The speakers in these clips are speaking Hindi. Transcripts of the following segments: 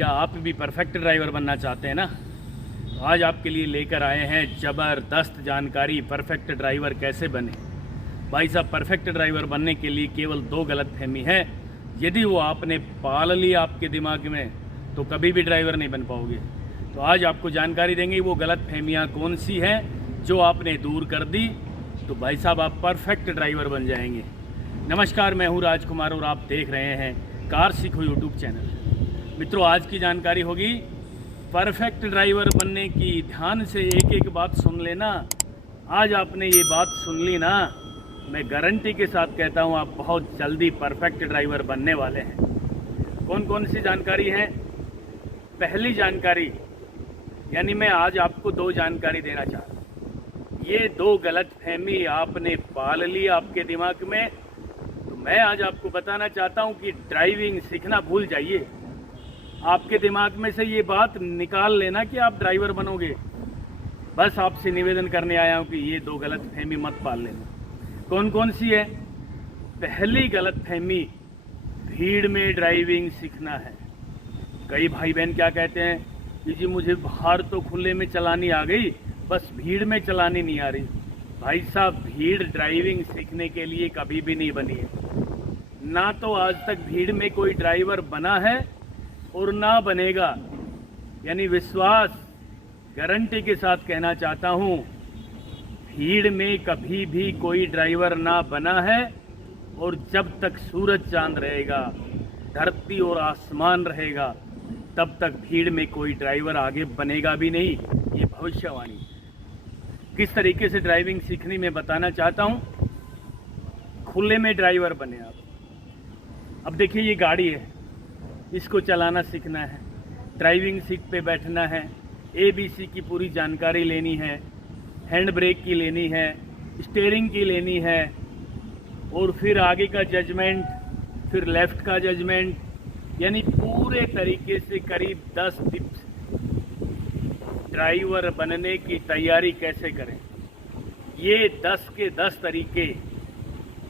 क्या आप भी परफेक्ट ड्राइवर बनना चाहते हैं ना? तो आज आपके लिए लेकर आए हैं ज़बरदस्त जानकारी, परफेक्ट ड्राइवर कैसे बने। भाई साहब, परफेक्ट ड्राइवर बनने के लिए केवल 2 गलतफहमी है। यदि वो आपने पाल ली आपके दिमाग में तो कभी भी ड्राइवर नहीं बन पाओगे। तो आज आपको जानकारी देंगे वो गलतफहमियाँ कौन सी हैं जो आपने दूर कर दी तो भाई साहब आप परफेक्ट ड्राइवर बन जाएंगे। नमस्कार, मैं हूँ राजकुमार और आप देख रहे हैं कार सीखो यूट्यूब चैनल। मित्रों, आज की जानकारी होगी परफेक्ट ड्राइवर बनने की। ध्यान से एक एक बात सुन लेना। आज आपने ये बात सुन ली ना, मैं गारंटी के साथ कहता हूँ आप बहुत जल्दी परफेक्ट ड्राइवर बनने वाले हैं। कौन कौन सी जानकारी है? पहली जानकारी, यानी मैं आज आपको 2 जानकारी देना चाहता हूँ। ये 2 गलतफहमी आपने पाल ली आपके दिमाग में, तो मैं आज आपको बताना चाहता हूँ कि ड्राइविंग सीखना भूल जाइए। आपके दिमाग में से ये बात निकाल लेना कि आप ड्राइवर बनोगे। बस आपसे निवेदन करने आया हूँ कि ये 2 गलतफहमी मत पाल लेना। कौन कौन सी है? पहली गलतफहमी, भीड़ में ड्राइविंग सीखना है। कई भाई बहन क्या कहते हैं कि जी मुझे बाहर तो खुले में चलानी आ गई, बस भीड़ में चलानी नहीं आ रही। भाई साहब, भीड़ ड्राइविंग सीखने के लिए कभी भी नहीं बनी है। ना तो आज तक भीड़ में कोई ड्राइवर बना है और ना बनेगा। यानी विश्वास, गारंटी के साथ कहना चाहता हूँ, भीड़ में कभी भी कोई ड्राइवर ना बना है। और जब तक सूरज चांद रहेगा, धरती और आसमान रहेगा, तब तक भीड़ में कोई ड्राइवर आगे बनेगा भी नहीं। ये भविष्यवाणी। किस तरीके से ड्राइविंग सीखनी मैं बताना चाहता हूँ। खुले में ड्राइवर बने आप। अब देखिए, ये गाड़ी है, इसको चलाना सीखना है, ड्राइविंग सीट पे बैठना है, ABC की पूरी जानकारी लेनी है, हैंड ब्रेक की लेनी है, स्टीयरिंग की लेनी है, और फिर आगे का जजमेंट, फिर लेफ़्ट का जजमेंट, यानी पूरे तरीके से करीब 10 टिप्स ड्राइवर बनने की तैयारी कैसे करें। ये 10 के 10 तरीके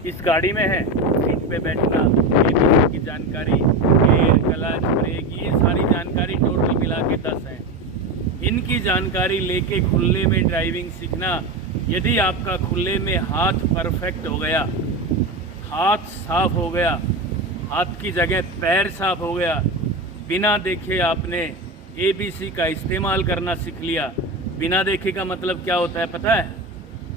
इस गाड़ी में है। सीट पे बैठना, ABC की जानकारी, गियर, क्लच, ब्रेक, ये सारी जानकारी टोटल मिला के 10 हैं। इनकी जानकारी लेके खुले में ड्राइविंग सीखना। यदि आपका खुले में हाथ परफेक्ट हो गया, हाथ साफ हो गया, हाथ की जगह पैर साफ हो गया, बिना देखे आपने ABC का इस्तेमाल करना सीख लिया। बिना देखे का मतलब क्या होता है पता है?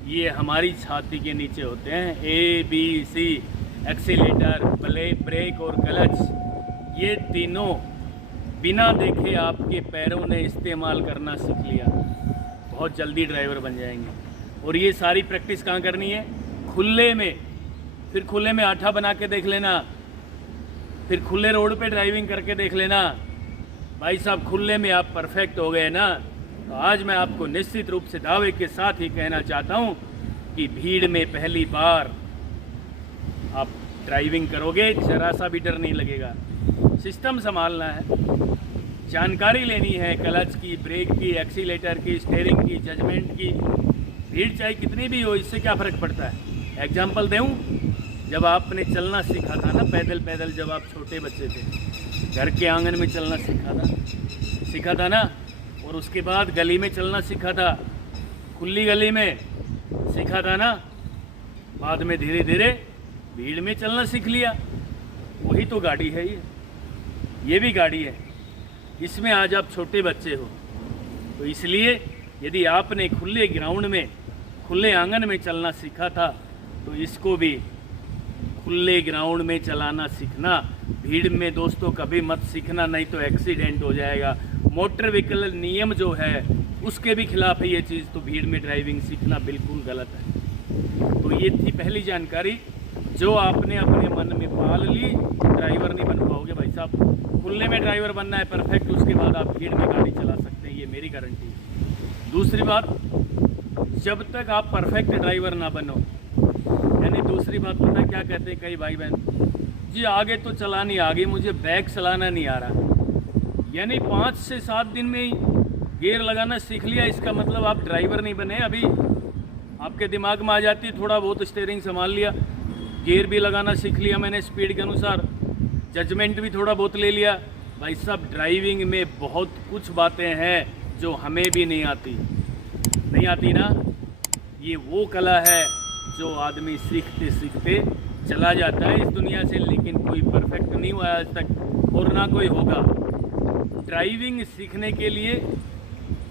ये हमारी छाती के नीचे होते हैं ABC, एक्सीलेटर, ब्रेक और क्लच। ये तीनों बिना देखे आपके पैरों ने इस्तेमाल करना सीख लिया, बहुत जल्दी ड्राइवर बन जाएंगे। और ये सारी प्रैक्टिस कहाँ करनी है? खुले में। फिर खुले में आठा बना के देख लेना, फिर खुले रोड पे ड्राइविंग करके देख लेना। भाई साहब, खुले में आप परफेक्ट हो गए ना, तो आज मैं आपको निश्चित रूप से दावे के साथ ही कहना चाहता हूँ कि भीड़ में पहली बार आप ड्राइविंग करोगे, जरा सा भी डर नहीं लगेगा। सिस्टम संभालना है, जानकारी लेनी है, क्लच की, ब्रेक की, एक्सीलेटर की, स्टीयरिंग की, जजमेंट की। भीड़ चाहे कितनी भी हो, इससे क्या फ़र्क पड़ता है? एग्जाम्पल दूँ, जब आपने चलना सीखा था ना पैदल पैदल, जब आप छोटे बच्चे थे, घर के आंगन में चलना सीखा था ना, और उसके बाद गली में चलना सीखा था, खुली गली में सीखा था ना, बाद में धीरे धीरे भीड़ में चलना सीख लिया। वही तो गाड़ी है ये भी गाड़ी है। इसमें आज आप छोटे बच्चे हो, तो इसलिए यदि आपने खुले ग्राउंड में, खुले आंगन में चलना सीखा था, तो इसको भी खुले ग्राउंड में चलाना सीखना। भीड़ में दोस्तों कभी मत सीखना, नहीं तो एक्सीडेंट हो जाएगा। मोटर व्हीकल नियम जो है उसके भी खिलाफ है ये चीज़, तो भीड़ में ड्राइविंग सीखना बिल्कुल गलत है। तो ये थी पहली जानकारी जो आपने अपने मन में पाल ली, ड्राइवर नहीं बन पाओगे भाई साहब। खुले में ड्राइवर बनना है परफेक्ट, उसके बाद आप भीड़ में गाड़ी चला सकते हैं, ये मेरी गारंटी है। दूसरी बात, जब तक आप परफेक्ट ड्राइवर ना बनो, यानी दूसरी बात पता है क्या कहते हैं कई भाई बहन? जी आगे तो चलानी आ गई, मुझे बैक चलाना नहीं आ रहा। यानी 5 से 7 दिन में ही गियर लगाना सीख लिया, इसका मतलब आप ड्राइवर नहीं बने अभी। आपके दिमाग में आ जाती है, थोड़ा बहुत स्टीयरिंग संभाल लिया, गियर भी लगाना सीख लिया मैंने स्पीड के अनुसार, जजमेंट भी थोड़ा बहुत ले लिया, भाई साहब ड्राइविंग में बहुत कुछ बातें हैं जो हमें भी नहीं आती ना। ये वो कला है जो आदमी सीखते सीखते चला जाता है इस दुनिया से, लेकिन कोई परफेक्ट नहीं हुआ आज तक और ना कोई होगा। ड्राइविंग सीखने के लिए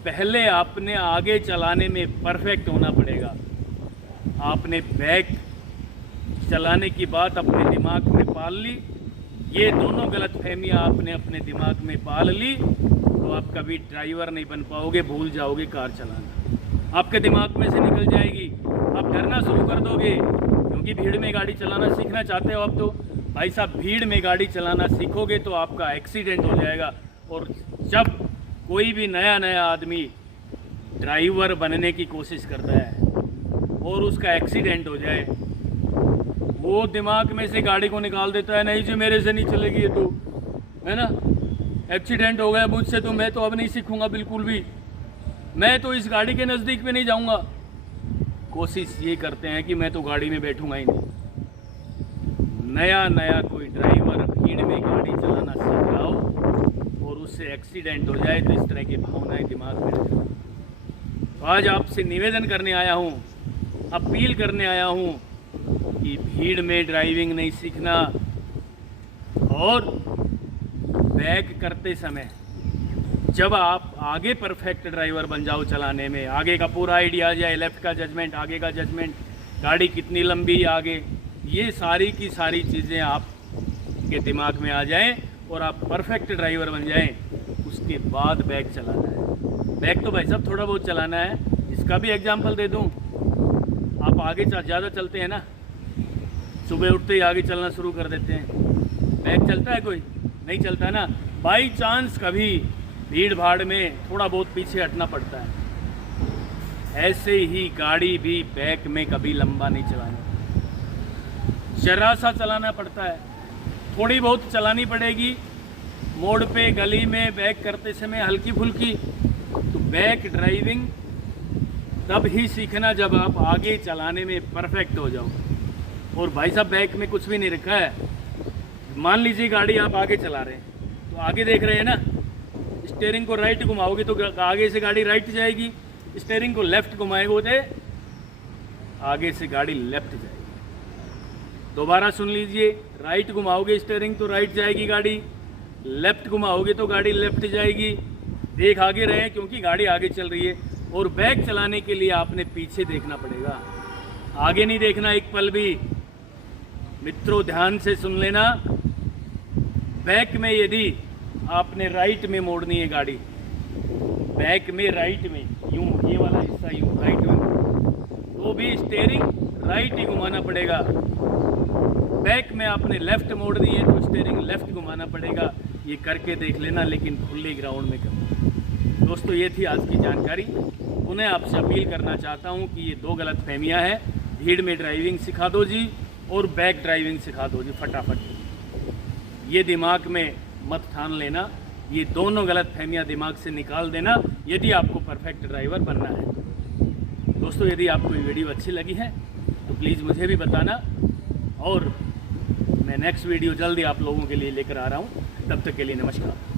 पहले आपने आगे चलाने में परफेक्ट होना पड़ेगा। आपने बैक चलाने की बात अपने दिमाग में पाल ली, ये दोनों गलतफहमियां आपने अपने दिमाग में पाल ली तो आप कभी ड्राइवर नहीं बन पाओगे, भूल जाओगे कार चलाना, आपके दिमाग में से निकल जाएगी। आप डरना शुरू कर दोगे क्योंकि भीड़ में गाड़ी चलाना सीखना चाहते हो आप। तो भाई साहब भीड़ में गाड़ी चलाना सीखोगे तो आपका एक्सीडेंट हो जाएगा। और जब कोई भी नया आदमी ड्राइवर बनने की कोशिश करता है और उसका एक्सीडेंट हो जाए, वो दिमाग में से गाड़ी को निकाल देता है, नहीं जी मेरे से नहीं चलेगी ये तो, है ना, एक्सीडेंट हो गया मुझसे तो मैं तो अब नहीं सीखूंगा बिल्कुल भी, मैं तो इस गाड़ी के नज़दीक में नहीं जाऊंगा। कोशिश ये करते हैं कि मैं तो गाड़ी में बैठूंगा ही नहीं। नया कोई ड्राइवर भीड़ में गाड़ी चलाना सीख रहा हो और उससे एक्सीडेंट हो जाए तो इस तरह की भावनाएं दिमाग में रखें। तो आज आपसे निवेदन करने आया हूँ, अपील करने आया हूँ कि भीड़ में ड्राइविंग नहीं सीखना और बैक करते समय जब आप आगे परफेक्ट ड्राइवर बन जाओ चलाने में, आगे का पूरा आइडिया आ जाए, लेफ़्ट का जजमेंट, आगे का जजमेंट, गाड़ी कितनी लंबी आगे, ये सारी की सारी चीज़ें आपके दिमाग में आ जाएं और आप परफेक्ट ड्राइवर बन जाएं, उसके बाद बैक चलाना है। बैक तो भाई साहब थोड़ा बहुत चलाना है। इसका भी एग्जाम्पल दे दूँ, आप आगे ज़्यादा चलते हैं ना, सुबह उठते ही आगे चलना शुरू कर देते हैं, बैक चलता है कोई? नहीं चलता ना। बाई चांस कभी भीड़ भाड़ में थोड़ा बहुत पीछे हटना पड़ता है। ऐसे ही गाड़ी भी बैक में कभी लंबा नहीं चलाना, जरा सा चलाना पड़ता है, थोड़ी बहुत चलानी पड़ेगी मोड़ पे गली में बैक करते समय हल्की फुल्की। तो बैक ड्राइविंग तब ही सीखना जब आप आगे चलाने में परफेक्ट हो जाओ। और भाई साहब बैक में कुछ भी नहीं रखा है। मान लीजिए गाड़ी आप आगे चला रहे हैं तो आगे देख रहे हैं ना, स्टीयरिंग को राइट घुमाओगे तो आगे से गाड़ी राइट जाएगी, स्टीयरिंग को लेफ्ट घुमाएंगे तो आगे से गाड़ी लेफ्ट जाएगी। दोबारा सुन लीजिए, राइट घुमाओगे स्टीयरिंग तो राइट जाएगी गाड़ी, लेफ्ट घुमाओगे तो गाड़ी लेफ्ट जाएगी। देख आगे रहे क्योंकि गाड़ी आगे चल रही है। और बैक चलाने के लिए आपने पीछे देखना पड़ेगा, आगे नहीं देखना एक पल भी। मित्रों ध्यान से सुन लेना, बैक में यदि आपने राइट में मोड़नी है गाड़ी, बैक में राइट में यूं, ये वाला हिस्सा यूं राइट में, तो भी स्टीयरिंग राइट ही घुमाना पड़ेगा। बैक में आपने लेफ्ट मोड़नी है तो स्टीयरिंग लेफ्ट घुमाना पड़ेगा। ये करके देख लेना, लेकिन खुले ग्राउंड में करना। दोस्तों ये थी आज की जानकारी। उन्हें आपसे अपील करना चाहता हूँ कि ये दो गलतफहमियाँ हैं, भीड़ में ड्राइविंग सिखा दो जी और बैक ड्राइविंग सिखा दो जी फटाफट। ये दिमाग में मत ठान लेना, ये दोनों गलतफहमियाँ दिमाग से निकाल देना यदि आपको परफेक्ट ड्राइवर बनना है। दोस्तों यदि आपको ये वीडियो अच्छी लगी है तो प्लीज़ मुझे भी बताना, और मैं नेक्स्ट वीडियो जल्दी आप लोगों के लिए लेकर आ रहा हूँ। तब तक के लिए नमस्कार।